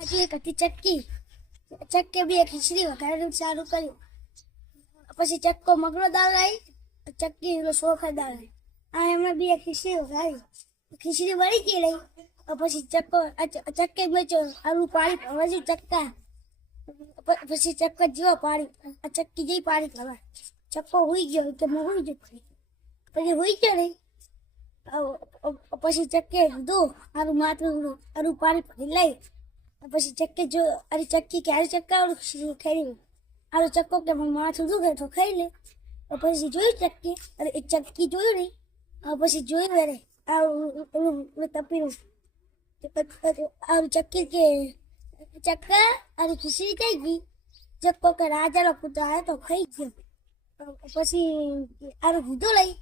હજી એક હતી ચક્કી. ચક્કે બી ખીચડી વઘારેલું સારું કર્યું. પછી ચક્કો મગનો દાળ આવી, ચક્કી ચોખા દાળ આવી. આ એમાં બી ખીચડી વઘારી. ખીચડી વળી ગઈ રહી. પછી ચક્કે મેચો આલું પાણી ભરવા ચક્કા. પછી ચક્કો જેવો પાણી આ ચક્કી જઈ પાણી ભરવા. ચક્કો હોઈ ગયો કે મેં હોઈ ગયો. પછી હોઈ ગયો નહીં. પછી ચક્કે કીધું આરું માથું આરું પાણી ભરી લઈ. પછી ચક્કે જો અરે ચક્કી કે આરી ચક્કા ખાઈ આરો ચક્કો કે માથું દુખે તો ખાઈ લે. પછી જોયું ચક્કી, અરે એ ચક્કી જોયું નહીં. પછી જોયું અરે તપીનું આરું ચક્કી કે ચક્કા આરી ખીચડી થઈ ગઈ. ચક્કો કે રાજાનો પુત્ર આવ્યો તો ખાઈ ગયો. પછી આરું કીધું લઈ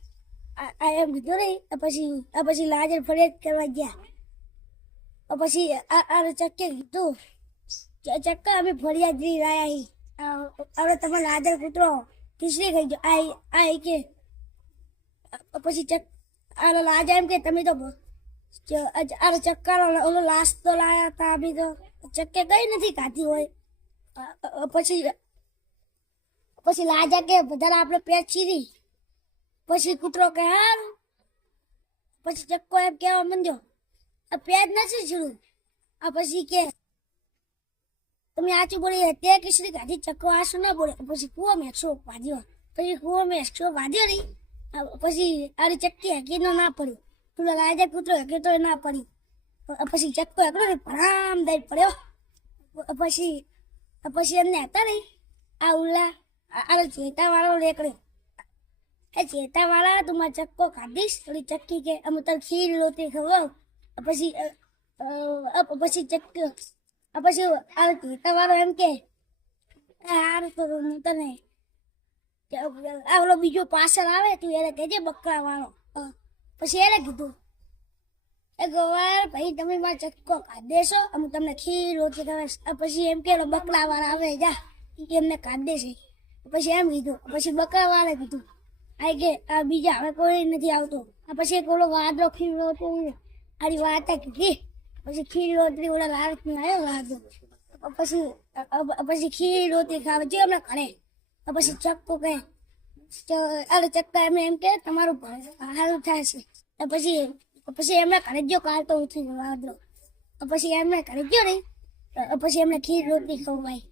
એમ કીધું નહીં. પછી લાજર ફરિયાદ કરવા ગયા. પછી આ ચક્કે કીધું ચક્કા અમે ફરિયાદ લઈ રહ્યા. હવે તમે લાજર કૂતરો ખીચડી ખાઈ ગયો આ કે. પછી લાજા એમ કે તમે તો ચક્કા ઓલો લાશ તો લાયા હતા અભી તો ચક્કે કઈ નથી ખાધી હોય. પછી લાજા કે બધા આપણે પેટ ચીરી. પછી કૂતરો કે હાર. પછી ચક્કો એમ કેવા મંડ્યો આ પેટ નથી ચીરું. પછી કે તમે આચું બોલી તે ખીચડી ખાધી. ચક્કો આસું ના બોલે. પછી કુવો મેં 100 વાગ્યો. પછી કુવો મેં 100 વાગ્યો નહીં. પછી આરી ચક્કી હકી ના પડી. તું રાજા કૂતરો હકી તો ના પડી. પછી ચક્કો એકલો ભરામ દઈ પડ્યો. પછી એમને હતા નહીં આ ઉલ્લા આ ચેતા વાળો નીકળ્યો. એ ચેતા વાળા તું મારા ચક્કો ખાધીશ. થોડી ચક્કી કે અમે તાર ખીર લોતી ખવડાવ. પછી ચક્કો પછી આ ચેતા વાળો એમ કે હારું તો તને આવડો બીજો પાછળ આવે તું એને કહેજે બકરા વાળો. પછી એને કીધું એ ગવાર ભાઈ તમે મારા ચક્કો ખાધી દેશો અમે તમને ખીર રોટી ખવાય. પછી એમ કે બકરા વાળા આવે જા એમને ખાધી દેશે. પછી એમ કીધું. પછી બકરા વાળે કીધું આ કે આ બીજા હવે કોઈ નથી આવતો. પછી એક ઓલો વાદળો ખીર રોટી આરી વાત કીધી. પછી ખીર રોટલી ઓલા લાલચ આવ્યો વાદળો. પછી ખીર રોટી ખાવા જો એમને ઘરે. પછી ચક્કો કહે અરે ચક્કા એમ કે તમારું સારું થાય છે. પછી એમને ઘરે ગયો કાલ તો ઉઠી વાદળો. પછી એમને ઘરે ગયો નહીં. પછી એમને ખીર રોટલી ખવડાવી.